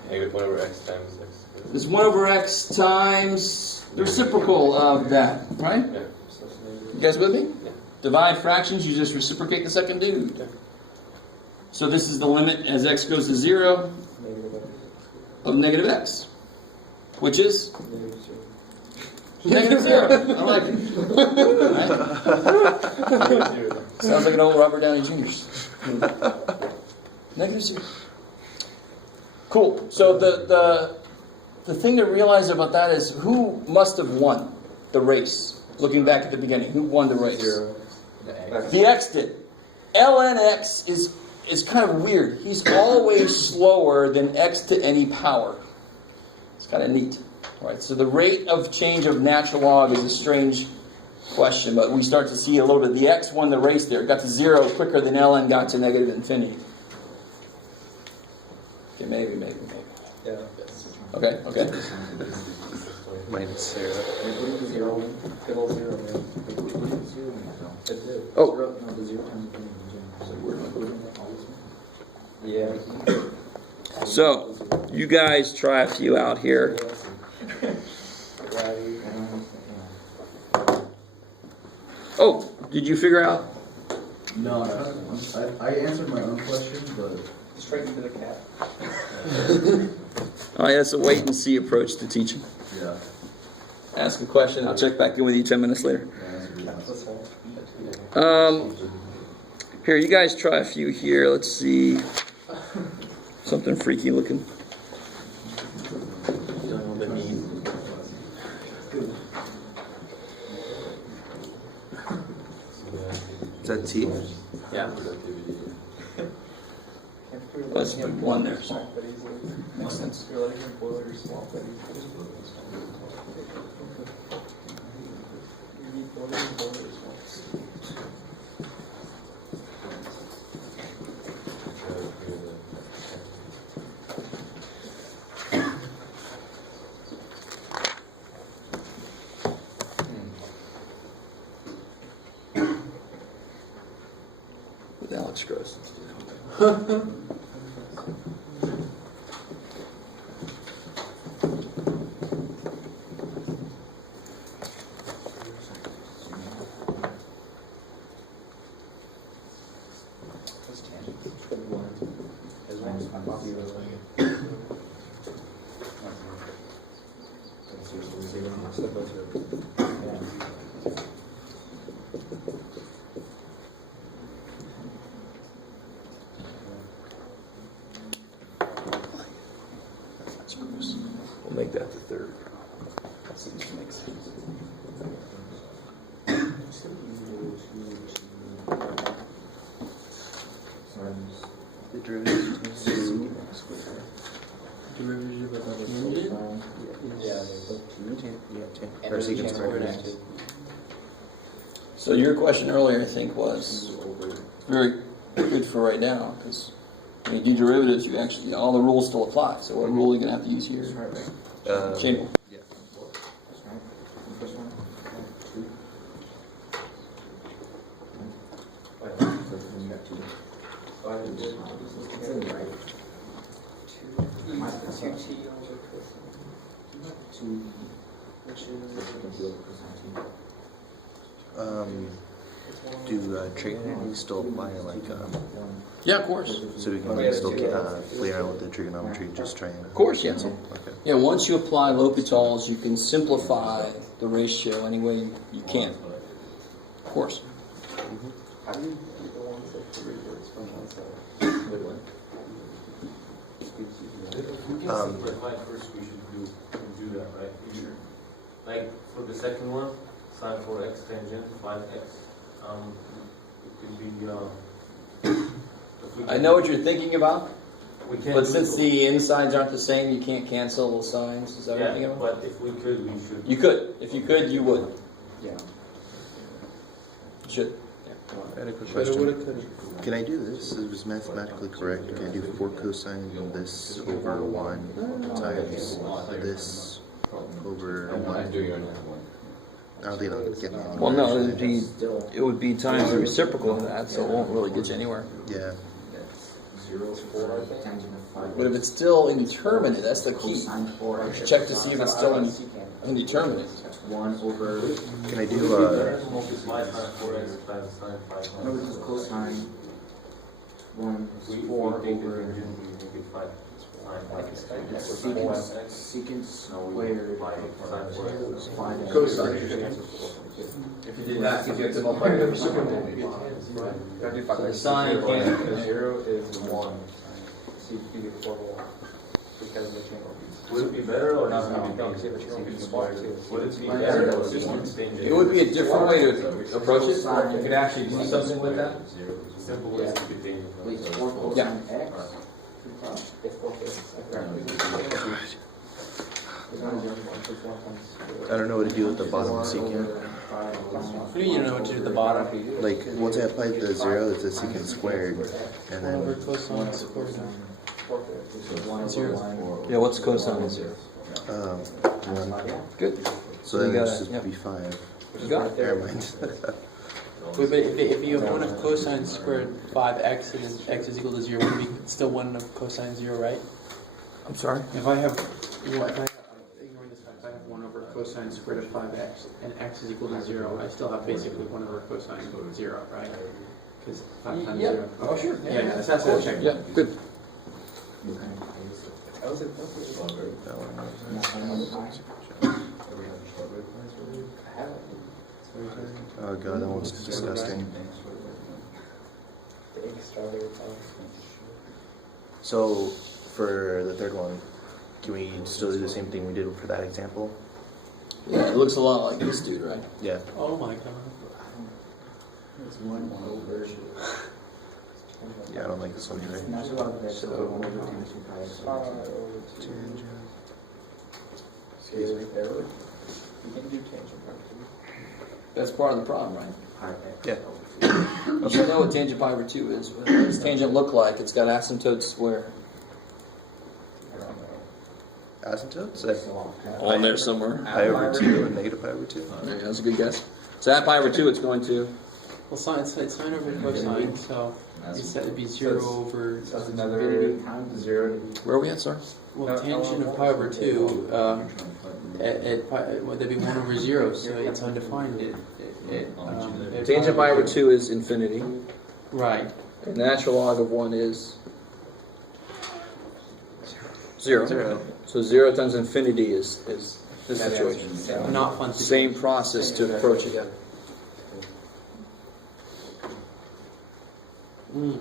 Negative 1 over x times x. It's 1 over x times the reciprocal of that, right? Yeah. So it's negative. You guys with me? Yeah. Divide fractions, you just reciprocate the second dude. So this is the limit as x goes to 0 Negative x. of negative x, which is Negative 0. negative 0. I like it. Right? Sounds like an old Robert Downey Jr. Negative 0. Cool. So the thing to realize about that is who must have won the race? Looking back at the beginning, who won the race? 0. The x did. ln x is kind of weird. He's always slower than x to any power. It's kind of neat. All right. So the rate of change of natural log is a strange question, but we start to see a little bit. The x won the race there. It got to 0 quicker than ln got to negative infinity. Okay, maybe. Yeah. Okay. Minus 0. 0. Good old 0, man. It did. Oh. Yeah. So, you guys try a few out here. Oh, did you figure out? No, I answered my own question, but Straight into the cat. Oh, yeah, it's a wait and see approach to teaching. yeah. Ask a question, I'll check back in with you 10 minutes later. That's all. Here, you guys try a few here. Let's see. Something freaky looking. Is that T? Yeah. Let's put 1 there. Sorry. Makes sense. You're letting him boil your small buddy. You need boiler and boiler small. looks gross. That's gross. We'll make that the third. That seems to make sense. The derivative of tangent. Derivative of a tangent? Or secant squared. So your question earlier, I think, was very good for right now, because when you do derivatives, you actually, all the rules still apply. So what rule are you going to have to use here? Chain rule. Yeah. Do trigonometry still apply? Like, Yeah, of course. so we can like, still play around with the trigonometry, just try and. Of course, yeah. cancel? Okay. Yeah, once you apply L'Hopital's, you can simplify the ratio any way you can. Of course. If we can simplify first, we should do that, right? Like for the second one, sine 4x tangent 5x. It could be. If we I know what you're thinking about, We can. but since the insides aren't the same, you can't cancel those signs. Is that what you're thinking Yeah, about? but if we could, we should. You could. If you could, you would. Yeah. You should. I had a quick Coulda, woulda, question. coulda. Can I do this? Is this mathematically correct? Can I do 4 cosine of this over 1 times this over 1? I don't think it'll get me anywhere. Well, no, it would be times the reciprocal of that, so it won't really get you anywhere. Yeah. But if it's still indeterminate, that's the key. You should check to see if it's still indeterminate. 1 over, Can I do Multiply sine 4x times sine 5. no, this is cosine 1 We is 4 take the over tangent, we make it 5. secant squared Sine 4x. 5x. If you did that, because you have to multiply the reciprocal. So the sign can't. 0 is 1. So you do 4 because of the chain rule. Would it be better or not? No, because you have a chain rule piece squared too. Would it be better or just use tangent? It would be a different way to approach it. You could actually do something with that. Simple ways to be tangent. Wait, 4 cosine Yeah. x? It's 4 cases. I don't know what to do with the bottom secant. What do you know what to do at the bottom? Like, once I applied the 0, it's a secant squared. And 1 over then, cosine squared. 0. Yeah, what's cosine? 1. Good. So You then got it's it, just yeah. be 5. You got it. Never mind. Wait, but if you have 1 of cosine squared 5x and then x is equal to 0, would it be still 1 of cosine 0, right? I'm sorry? If I have, ignoring this fact, if I have 1 over cosine squared of 5x and x is equal to 0, I still have basically 1 over cosine 0, right? Because 5 times 0. Oh, sure. Yeah, that's what I'm checking. Yeah, good. Oh god, that one's disgusting. So, for the third one, can we still do the same thing we did for that example? Yeah, it looks a lot like this dude, right? Yeah. Oh my god. It's 1 over. Yeah, I don't like this one either. Not a lot of x, so 1 over tangent pi. You can do tangent property. That's part of the problem, right? Pi x. Yeah. You should know what tangent pi over 2 is. What does tangent look like? It's got asymptote square. Asymptotes? On there somewhere. Pi over 2 and negative pi over 2? There you go, that's a good guess. So at pi over 2, it's going to... Well, it's sine over cosine, so It'd be 0 over That's another infinity times 0. Where are we at, sorry? Well, tangent of pi over 2, at pi, well, that'd be 1 over 0, so it's undefined. Tangent pi over 2 is infinity. Right. And the natural log of 1 is 0. So 0 times infinity is this situation. Not fun. Same process to approach it. Dude,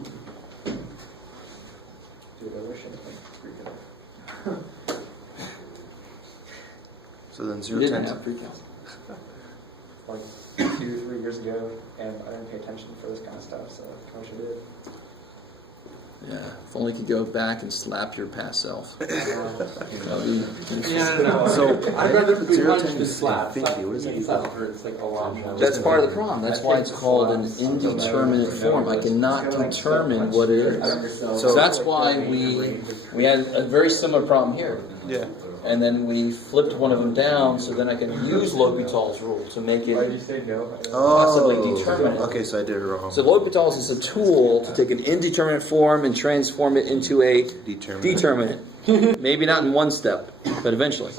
I wish I could freaking. So then You 0 didn't times. have pre-calc. Like 2-3 years ago, and I didn't pay attention for this kind of stuff, so I wish I did. Yeah, if only you could go back and slap your past self. No. So I'd rather be 0 punched times than slapped. infinity, what does that Slap equal? hurts like a lot more. That's part of the problem. That's why it's called an indeterminate form. I cannot determine what it is. So that's why we had a very similar problem here. Yeah. And then we flipped one of them down, so then I can use L'Hopital's rule to make Why did it you say no? possibly determinate. Okay, so I did it wrong. So L'Hopital's is a tool to take an indeterminate form and transform it into a determinate. Maybe not in one step, but eventually.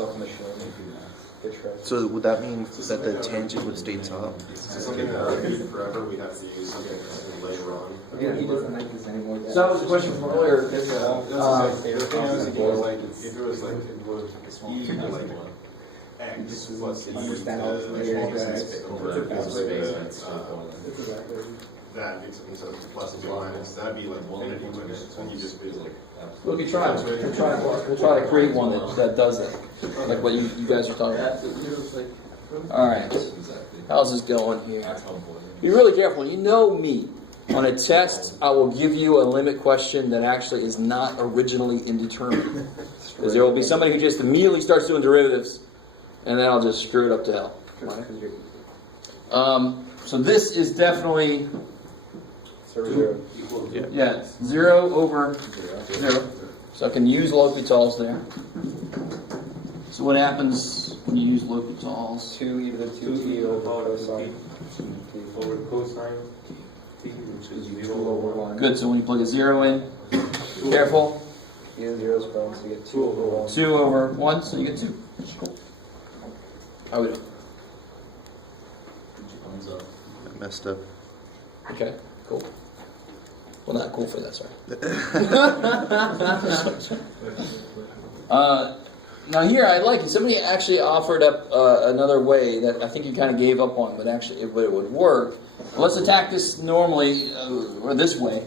So would that mean that the tangent would stay top? Something that would be forever, we have to use something later on. Yeah, he doesn't like this anymore. So that was a question from earlier. The thing I was thinking was like, if it was like, it would be like X plus E Understand all this later. that makes it so plus and minus, that'd be like infinity, wouldn't it? So you just be like. We could try. We'll try to create one that does it, like what you guys are talking about. All right. How's this going here? Be really careful. You know me. On a test, I will give you a limit question that actually is not originally indeterminate. Because there will be somebody who just immediately starts doing derivatives, and then I'll just screw it up to hell. So this is definitely 0. yeah 0 over 0. So I can use L'Hopital's there. So what happens when you use L'Hopital's? 2 e to the 2t over cosine. Over cosine t, which is 0 over over 1. Good. So when you plug a 0 in, careful. e to the 0 is gone, so you get 2 over 1. 2 over 1, so you get 2. Cool. How we doing? I messed up. Okay, cool. Well, not cool for that, sorry. Now here, I like it. Somebody actually offered up another way that I think you kind of gave up on, but actually it would work. Let's attack this normally, or this way.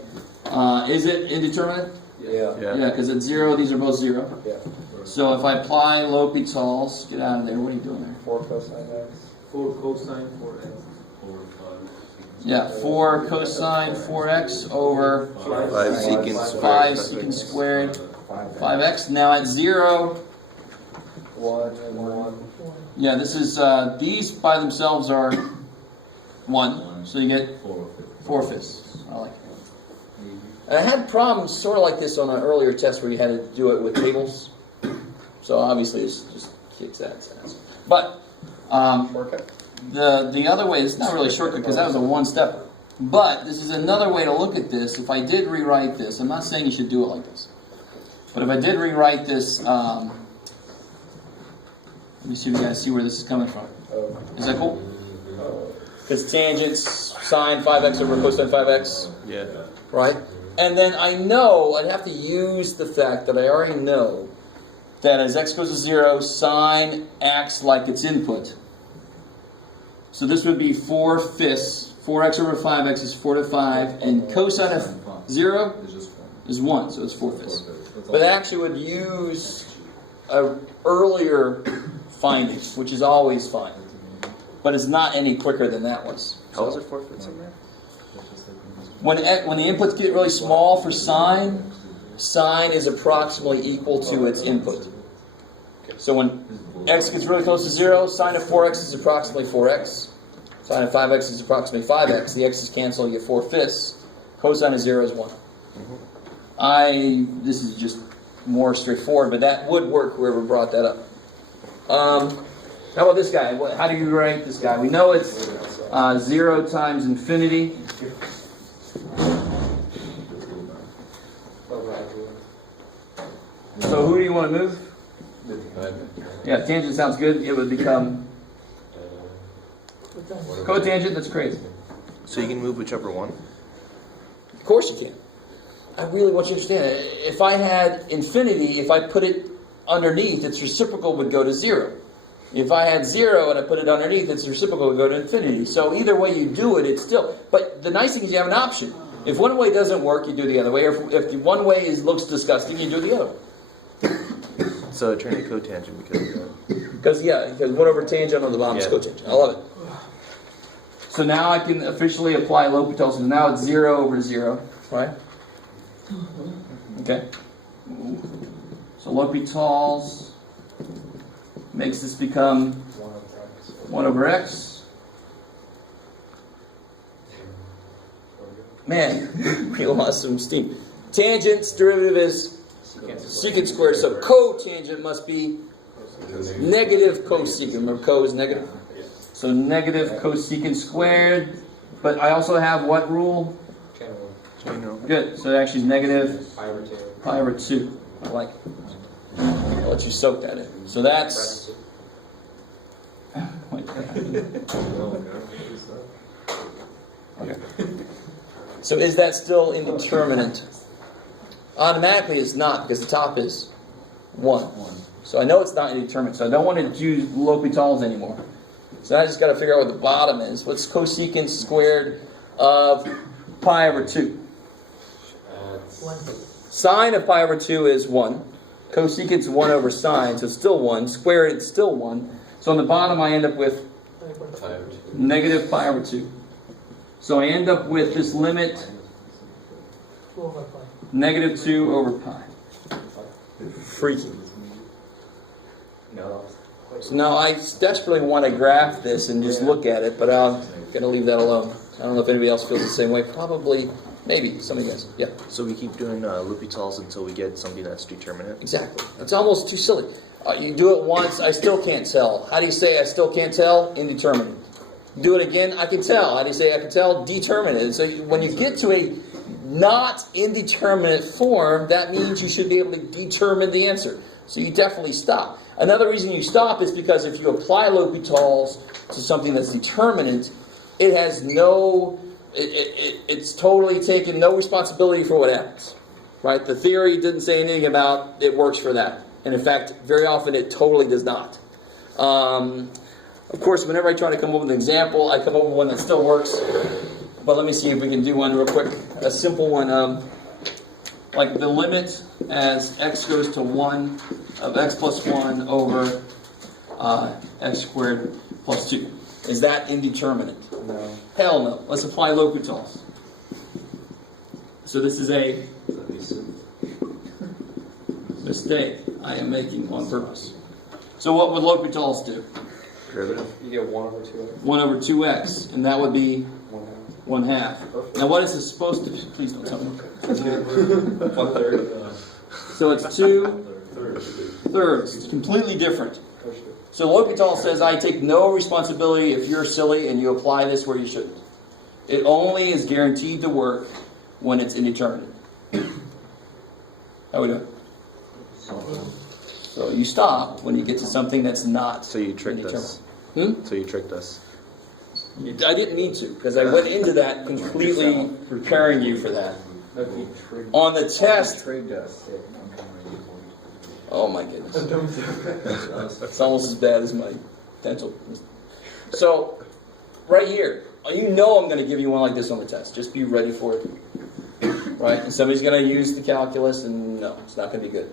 Is it indeterminate? Yeah. Yeah, because at 0, these are both 0. Yeah. So if I apply L'Hopital's, get out of there. What are you doing there? 4 cosine x. 4 cosine 4x. Yeah, 4 cosine 4x over 5 secant squared. 5 secant squared 5x. Now at 0, 1 and 1. yeah, this is, these by themselves are 1. So you get 4/5. I like it. And I had problems sort of like this on an earlier test where you had to do it with tables. So obviously it just kicks that ass. But Shortcut. the other way is not really a shortcut because that was a one-stepper. But this is another way to look at this. If I did rewrite this, I'm not saying you should do it like this. But if I did rewrite this, let me see if you guys see where this is coming from. Is that cool? Because tangents, sine 5x over cosine 5x. Yeah. Right? And then I know I'd have to use the fact that I already know that as x goes to 0, sine acts like its input. So this would be 4/5. 4x over 5x is 4 to 5, and cosine of 0 is 1, so it's 4/5. But I actually would use an earlier finding, which is always fine. But it's not any quicker than that was. How was it 4/5 in there? When the inputs get really small for sine is approximately equal to its input. So when x gets really close to 0, sine of 4x is approximately 4x. Sine of 5x is approximately 5x. The x's cancel, you get 4/5. Cosine of 0 is 1. This is just more straightforward, but that would work, whoever brought that up. How about this guy? How do you write this guy? We know it's 0 times infinity. So who do you want to move? Yeah, tangent sounds good. It would become cotangent. That's crazy. So you can move whichever one. Of course you can. I really want you to understand. If I had infinity, if I put it underneath, its reciprocal would go to 0. If I had 0 and I put it underneath, its reciprocal would go to infinity. So either way you do it, it's still... But the nice thing is you have an option. If one way doesn't work, you do the other way. Or if the one way looks disgusting, you do the other way. So turn it cotangent Because 1 over tangent on the bottom is cotangent. I love it. So now I can officially apply L'Hopital. So now it's 0 over 0, right? Okay. So L'Hopital's makes this become 1 over x. Man, we lost some steam. Tangent's derivative is secant squared, so cotangent must be negative cosecant. Remember, co is negative? So negative cosecant squared. But I also have what rule? Chain rule. Good. So it actually is negative Pi over 2. pi over 2. I like it. I'll let you soak that in. So that's... Okay. So is that still indeterminate? Automatically it's not, because the top is 1. So I know it's not indeterminate, so I don't want to do L'Hopital's anymore. So I just got to figure out what the bottom is. What's cosecant squared of pi over 2? 1. Sine of pi over 2 is 1. Cosecant's 1 over sine, so it's still 1. Squared, it's still 1. So on the bottom I end up with negative pi over 2. So I end up with this limit 2 over pi. negative 2 over pi. Freaky. No. So now I desperately want to graph this and just look at it, but I'm going to leave that alone. I don't know if anybody else feels the same way. Probably, maybe, some of you guys. Yeah. So we keep doing L'Hopital's until we get something that's determinate? Exactly. It's almost too silly. You do it once, I still can't tell. How do you say I still can't tell? Indeterminate. Do it again, I can tell. How do you say I can tell? Determinate. So when you get to a not indeterminate form, that means you should be able to determine the answer. So you definitely stop. Another reason you stop is because if you apply L'Hopital's to something that's determinate, it has no... It's totally taken no responsibility for what happens. Right? The theory didn't say anything about it works for that. And in fact, very often it totally does not. Of course, whenever I try to come up with an example, I come up with one that still works. But let me see if we can do one real quick. A simple one. Like the limit as x goes to 1 of x plus 1 over x squared plus 2. Is that indeterminate? No. Hell no. Let's apply L'Hopital's. So this is a mistake I am making on purpose. So what would L'Hopital's do? Derivative? You get 1 over 2x. 1 over 2x, and that would be 1 1/2. Now what is this supposed to be? Please don't tell me. 1/3. So it's 2/3. It's completely different. So L'Hopital says I take no responsibility if you're silly and you apply this where you shouldn't. It only is guaranteed to work when it's indeterminate. How we doing? So you stop when you get to something that's not So you tricked us. indeterminate. So you tricked us. I didn't need to, because I went into that completely preparing you for that. On the test, oh my goodness. It's almost as bad as my dental. So, right here, you know I'm going to give you one like this on the test. Just be ready for it. Right? And somebody's going to use the calculus, and no, it's not going to be good.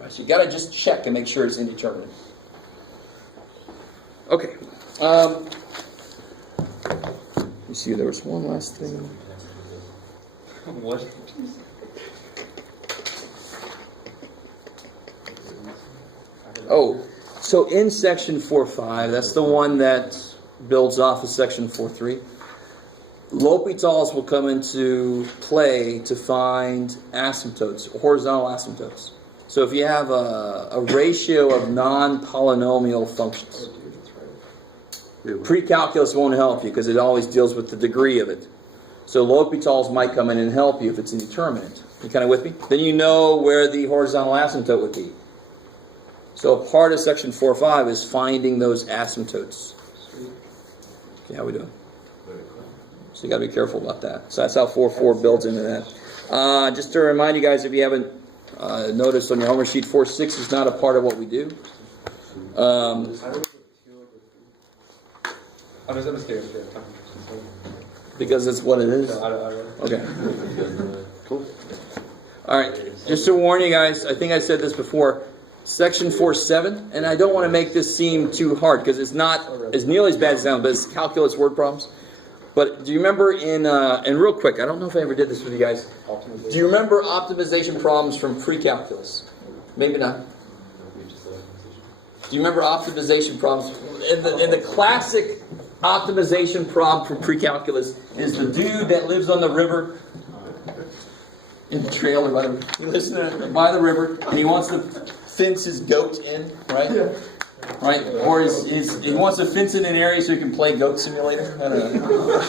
Right? So you got to just check and make sure it's indeterminate. Okay. Let's see, there was one last thing. What? Oh, so in section 4.5, that's the one that builds off of section 4.3. L'Hopital's will come into play to find asymptotes, horizontal asymptotes. So if you have a ratio of non-polynomial functions, pre-calculus won't help you because it always deals with the degree of it. So L'Hopital's might come in and help you if it's indeterminate. You kind of with me? Then you know where the horizontal asymptote would be. So part of section 4.5 is finding those asymptotes. Okay, how we doing? So you got to be careful about that. So that's how 4.4 builds into that. Just to remind you guys, if you haven't noticed on your homework sheet, 4.6 is not a part of what we do. I'm just kidding. Because it's what it is. No, I don't. Okay. Cool. All right. Just to warn you guys, I think I said this before. Section 4.7, and I don't want to make this seem too hard because it's not as nearly as bad as it sounds, but it's calculus word problems. But do you remember and real quick, I don't know if I ever did this with you guys. Do you remember optimization problems from pre-calculus? Maybe not. Do you remember optimization problems? In the classic optimization problem from pre-calculus is the dude that lives on the river, in the trail or whatever. He lives by the river and he wants to fence his goat in, right? Right? Or he wants to fence in an area so he can play Goat Simulator. I don't know.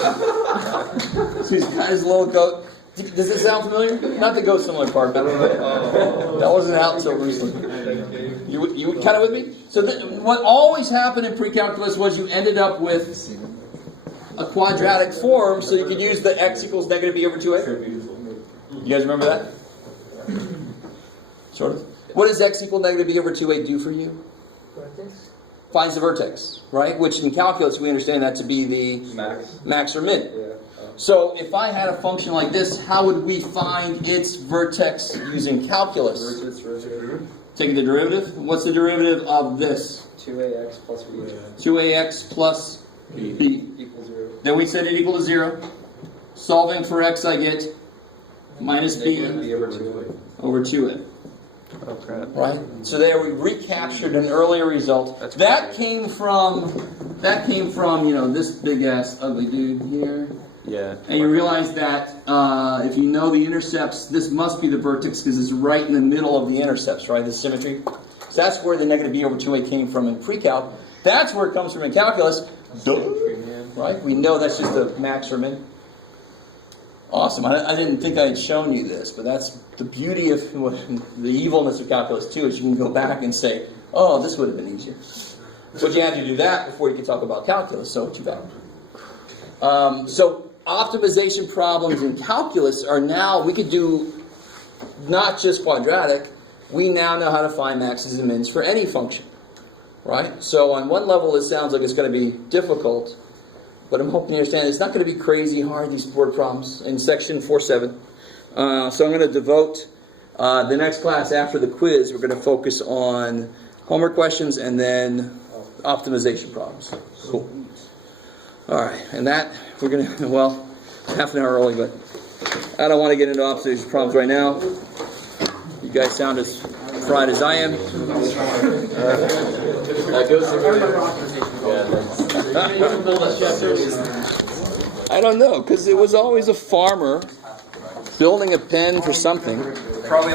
So he's got his little goat. Does this sound familiar? Not the Goat Simulator part, but that wasn't out until recently. You kind of with me? So what always happened in pre-calculus was you ended up with a quadratic form so you could use the x equals negative b over 2a. You guys remember that? Sort of. What does x equal negative b over 2a do for you? Vertex. Finds the vertex, right? Which in calculus we understand that to be the max or min. Yeah. So if I had a function like this, how would we find its vertex using calculus? Taking the derivative. What's the derivative of this? 2ax plus b. 2ax plus b. Equals 0. Then we set it equal to 0. Solving for x, I get minus b over 2a. Oh crap! Right. So there we recaptured an earlier result. That came from this big ass ugly dude here. Yeah. And you realize that if you know the intercepts, this must be the vertex because it's right in the middle of the intercepts, right? The symmetry. So that's where the negative b over 2a came from in pre-calc. That's where it comes from in calculus. Right? We know that's just the max or min. Awesome. I didn't think I had shown you this, but that's the beauty of the evilness of calculus too, is you can go back and say, oh, this would have been easier. But you had to do that before you could talk about calculus, so too bad. So optimization problems in calculus are now, we could do not just quadratic, we now know how to find maxes and mins for any function. Right? So on one level it sounds like it's going to be difficult, but I'm hoping you understand it's not going to be crazy hard, these word problems, in section 4.7. So I'm going to devote the next class after the quiz, we're going to focus on homework questions and then optimization problems. Cool. Alright, and that, we're going to, well, half an hour early, but I don't want to get into optimization problems right now. You guys sound as fried as I am. I don't know, because it was always a farmer building a pen for something. Probably